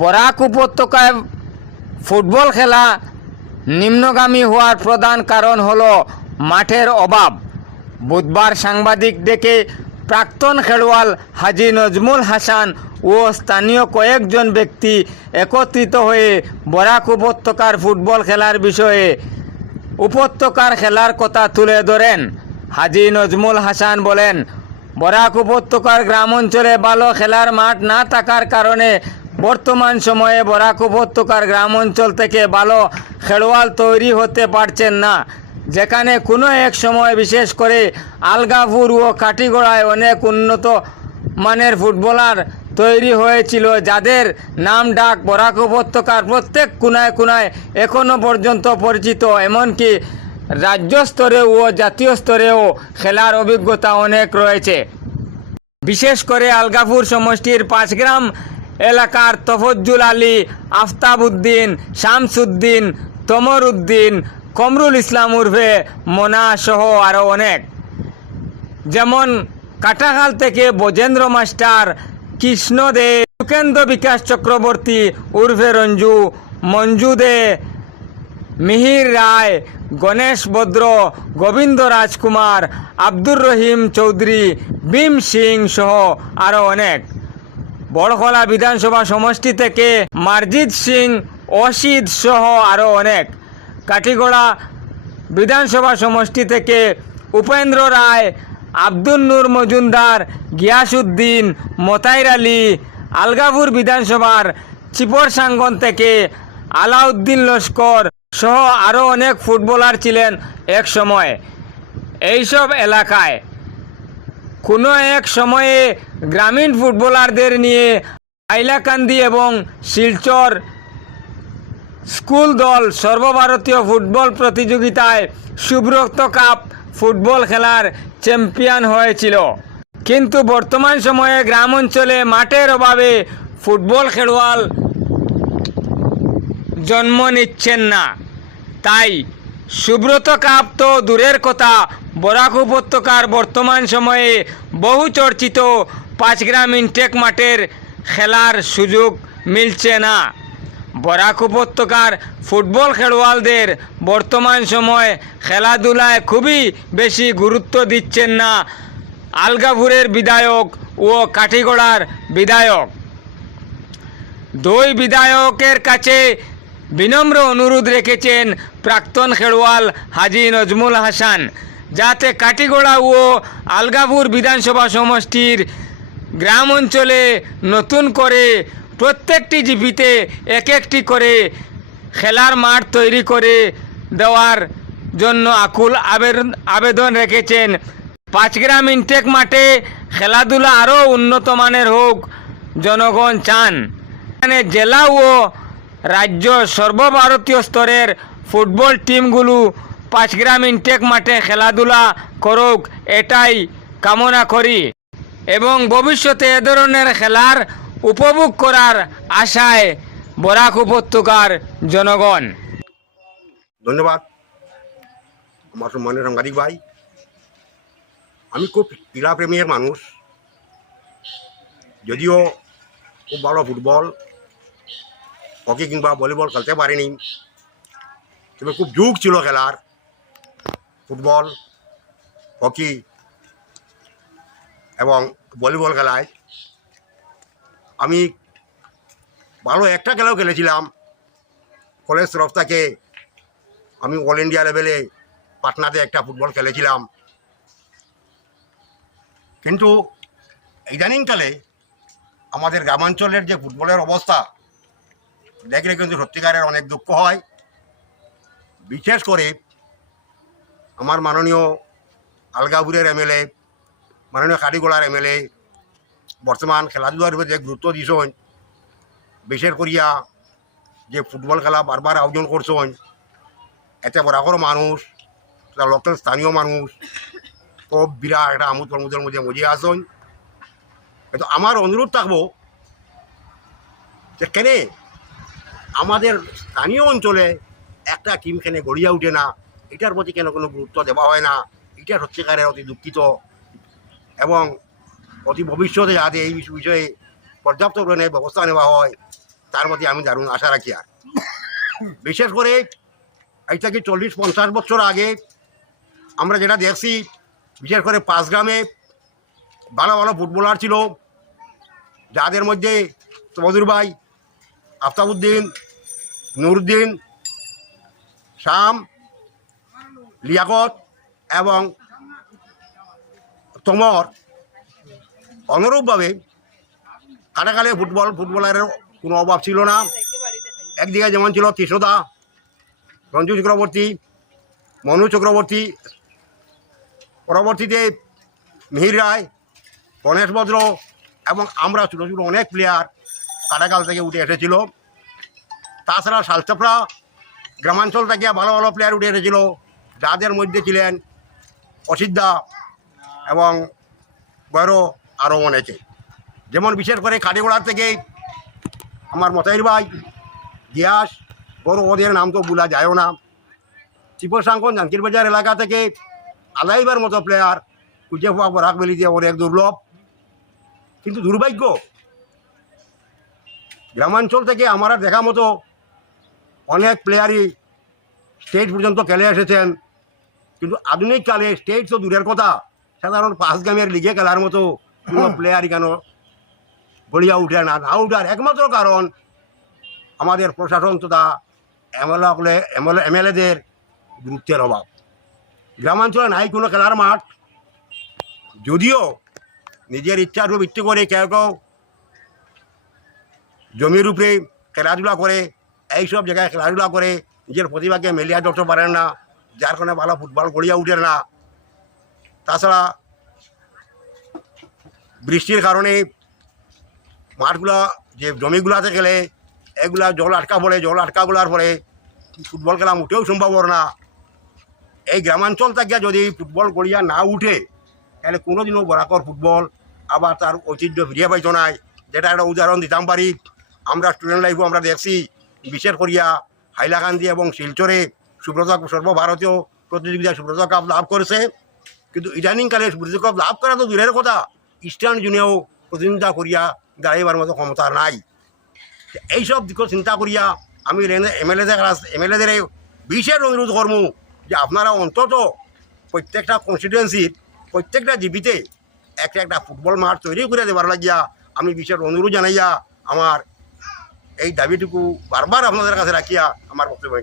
বরাক উপত্যকায় ফুটবল খেলা নিম্নগামী হওয়ার প্রধান কারণ হলো মাঠের অভাব। বুধবার সাংবাদিক ডেকে প্রাক্তন খেলোয়াড় হাজী নজমুল হাসান ও স্থানীয় কয়েকজন ব্যক্তি একত্রিত হয়ে বরাক উপত্যকার ফুটবল খেলার বিষয়ে উপত্যকার খেলার কথা তুলে ধরেন। হাজী নজমুল হাসান বলেন, বরাক উপত্যকার গ্রাম অঞ্চলে ভালো খেলার মাঠ না থাকার কারণে বর্তমান সময়ে বরাক উপত্যকার গ্রাম অঞ্চল থেকে ভালো খেলোয়াড় তৈরি হতে পারছেন না, যেখানে কোনো এক সময় বিশেষ করে আলগাপুর ও কাটিগড়ায় অনেক উন্নত মানের ফুটবলার তৈরি হয়েছিল, যাদের নাম ডাক বরাক উপত্যকার প্রত্যেক কোনায় কোনায় এখনও পর্যন্ত পরিচিত। এমনকি রাজ্য স্তরে ও জাতীয় স্তরেও খেলার অভিজ্ঞতা অনেক রয়েছে। বিশেষ করে আলগাপুর সমষ্টির 5 গ্রাম এলাকার তফজ্জুল আলী, আফতাব উদ্দিন, শামসুদ্দিন, তমর উদ্দিন, কমরুল ইসলাম উর্ফে মোনা সহ আরও অনেক, যেমন কাটাখাল থেকে বজেন্দ্র মাস্টার, কৃষ্ণ দে, সুকেন্দ্র বিকাশ চক্রবর্তী উর্ফে রঞ্জু, মঞ্জু দে, মিহির রায়, গণেশ বদ্র, গোবিন্দ রাজকুমার, আব্দুর রহিম চৌধুরী, ভীম সিং সহ আরও অনেক। বড়খলা বিধানসভা সমষ্টি থেকে মারজিদ সিং, অসিদ সহ আরও অনেক। কাঠিগড়া বিধানসভা সমষ্টি থেকে উপেন্দ্র রায়, আব্দুল নূর মজুমদার, গিয়াসউদ্দিন, মতাইর আলী। আলগাপুর বিধানসভার চিপরসাঙ্গন থেকে আলাউদ্দিন লস্কর সহ আরও অনেক ফুটবলার ছিলেন এক সময়। এইসব এলাকায় কোনো এক সময়ে গ্রামীণ ফুটবলারদের নিয়ে হাইলাকান্দি এবং শিলচর স্কুল দল সর্বভারতীয় ফুটবল প্রতিযোগিতায় সুব্রত কাপ ফুটবল খেলার চ্যাম্পিয়ন হয়েছিল। কিন্তু বর্তমান সময়ে গ্রাম অঞ্চলে মাঠের অভাবে ফুটবল খেলোয়াড় জন্ম নিচ্ছেন না। তাই সুব্রত কাপ তো দূরের কথা, বরাক উপত্যকার বর্তমান সময়ে বহু চর্চিত 5 গ্রাম ইনটেক মাঠের খেলার সুযোগ মিলছে না। বরাক উপত্যকার ফুটবল খেলোয়াড়দের বর্তমান সময় খেলাধুলায় খুবই বেশি গুরুত্ব দিচ্ছেন না আলগাপুরের বিধায়ক ও কাঠিগড়ার বিধায়ক। দুই বিধায়কের কাছে বিনম্র অনুরোধ রেখেছেন প্রাক্তন খেলোয়াড় হাজী নজমুল হাসান, যাতে কাঠিগড়া ও আলগাপুর বিধানসভা সমষ্টির গ্রাম অঞ্চলে নতুন করে প্রত্যেকটি জিপিতে এক একটি করে খেলার মাঠ তৈরি করে দেওয়ার জন্য আকুল আবেদন রেখেছেন। 5 গ্রাম ইনটেক মাঠে খেলাধুলা আরও উন্নত মানের হোক, জনগণ চান। এখানে জেলা ও রাজ্য সর্বভারতীয় স্তরের ফুটবল টিমগুলো 5 গ্রাম ইনটেক মাঠে খেলাধুলা করুক, এটাই কামনা করি এবং ভবিষ্যতে এ ধরনের খেলার উপভোগ করার আশায় বরাক উপত্যকার জনগণ। ধন্যবাদ আমার সম্মানীয় সাংবাদিক ভাই। আমি খুব ক্রীড়াপ্রেমীর মানুষ, যদিও খুব ভালো ফুটবল, হকি কিংবা ভলিবল খেলতে পারিনি, তবে খুব যুগ ছিল খেলার। ফুটবল, হকি এবং ভলিবল খেলায় আমি ভালো একটা খেলাও খেলেছিলাম। কলেজ তরফ থেকে আমি অল ইন্ডিয়া লেভেলে পাটনাতে একটা ফুটবল খেলেছিলাম। কিন্তু ইদানিংকালে আমাদের গ্রামাঞ্চলের যে ফুটবলের অবস্থা দেখলে কিন্তু সত্যিকারের অনেক দুঃখ হয়। বিশেষ করে আমার মাননীয় আলগাপুরের এমএলএ, মাননীয় কাঠিগড়ার এমএলএ বর্তমান খেলাধুলার উপরে যে গুরুত্ব দিছেন, বিশেষ করিয়া যে ফুটবল খেলা বারবার আয়োজন করছেন, এতে বরাকর মানুষ, লোকাল স্থানীয় মানুষ খুব বিরাট একটা আমোদ প্রমোদের মধ্যে মজিয়ে আসেন। কিন্তু আমার অনুরোধ থাকবো যে কেন আমাদের স্থানীয় অঞ্চলে একটা টিম খেনে গড়িয়া উঠে না, এটার প্রতি কেন কোনো গুরুত্ব দেওয়া হয় না, এটা সত্যিকারের অতি দুঃখিত। এবং অতি ভবিষ্যতে যাতে এই বিষয়ে পর্যাপ্ত পরিমাণে ব্যবস্থা নেওয়া হয় তার প্রতি আমি দারুণ আশা রাখি। আর বিশেষ করে এই থেকে 40-50 বছর আগে আমরা যেটা দেখছি, বিশেষ করে পাঁচগ্রামে ভালো ভালো ফুটবলার ছিল, যাদের মধ্যে মধুর ভাই, আফতাবউদ্দিন, নুরুদ্দিন, শাম, লিয়াকত এবং তোমর। অনুরূপভাবে কাটাকালে ফুটবলারের কোনো অভাব ছিল না। একদিকে যেমন ছিল কৃষ্ণদা, রঞ্জু চক্রবর্তী, মনু চক্রবর্তী, পরবর্তীতে মিহির রায়, গণেশ ভদ্র এবং আমরা ছোটো ছোটো অনেক প্লেয়ার কাটাকাল থেকে উঠে এসেছিল। তাছাড়া শালচাপড়া গ্রামাঞ্চল থেকে ভালো ভালো প্লেয়ার উঠে এসেছিল, যাদের মধ্যে ছিলেন অসিদ্ধা এবং গৌরব আরও অনেকে। যেমন বিশেষ করে কাটিগোড়ার থেকে আমার মতাইর ভাই, গিয়াস, বড় ওদের নাম তো ভুলা যায়ও না। চিপসাঙ্কন জানকির বাজার এলাকা থেকে আলাইবার মতো প্লেয়ার খুঁজে পাওয়া বরাক বেলিতে অনেক দুর্লভ। কিন্তু দুর্ভাগ্য, গ্রামাঞ্চল থেকে আমরা দেখা মতো অনেক প্লেয়ারই স্টেট পর্যন্ত খেলে এসেছেন, কিন্তু আধুনিককালে স্টেট তো দূরের কথা, সাধারণ পাঁচগ্রামের লিগে খেলার মতো কোনো প্লেয়ারই কেন গড়িয়া উঠে না। না উঠার একমাত্র কারণ আমাদের প্রশাসন তথা এমএলএদের গুরুত্বের অভাব। গ্রামাঞ্চলে নাই কোনো খেলার মাঠ, যদিও নিজের ইচ্ছার উপর ভিত্তি করে কেউ কেউ জমির উপরে খেলাধুলা করে, এইসব জায়গায় খেলাধুলা করে নিজের প্রতিভাকে মেলিয়া ধরতে পারেন না, যার কারণে ভালো ফুটবল গড়িয়া উঠে না। তাছাড়া বৃষ্টির কারণে মাঠগুলা যে জমিগুলাতে খেলে এগুলা জল আটকা পড়ে, জল আটকাগুলার পরে ফুটবল খেলা উঠেও সম্ভব না। এই গ্রামাঞ্চল থেকে যদি ফুটবল গড়িয়া না উঠে তাহলে কোনোদিনও বরাকর ফুটবল আবার তার ঐতিহ্য ফিরিয়ে পাইত নাই। যেটা একটা উদাহরণ দিতাম পারি, আমরা স্টুডেন্ট লাইফও আমরা দেখছি, বিশেষ করিয়া হাইলাকান্দি এবং শিলচরে সুব্রত সর্বভারতীয় প্রতিযোগিতায় সুব্রত কাপ লাভ করেছে। কিন্তু ইদানিংকালে সুব্রত কাপ লাভ করা তো দূরের কথা, ইস্টার্ন জুনিয়ও প্রতিযোগিতা করিয়া দাঁড়াইবার মতো ক্ষমতা নাই। এইসব দিক চিন্তা করিয়া আমি এমএলএদের বিশেষ অনুরোধ করব যে আপনারা অন্তত প্রত্যেকটা কনস্টিটুয়েন্সির প্রত্যেকটা জিপিতে একটা একটা ফুটবল মাঠ তৈরি করে দেবার লাগিয়া আমি বিশেষ অনুরোধ জানাইয়া আমার এই দাবিটুকু বারবার আপনাদের কাছে রাখিয়া আমার বক্তব্য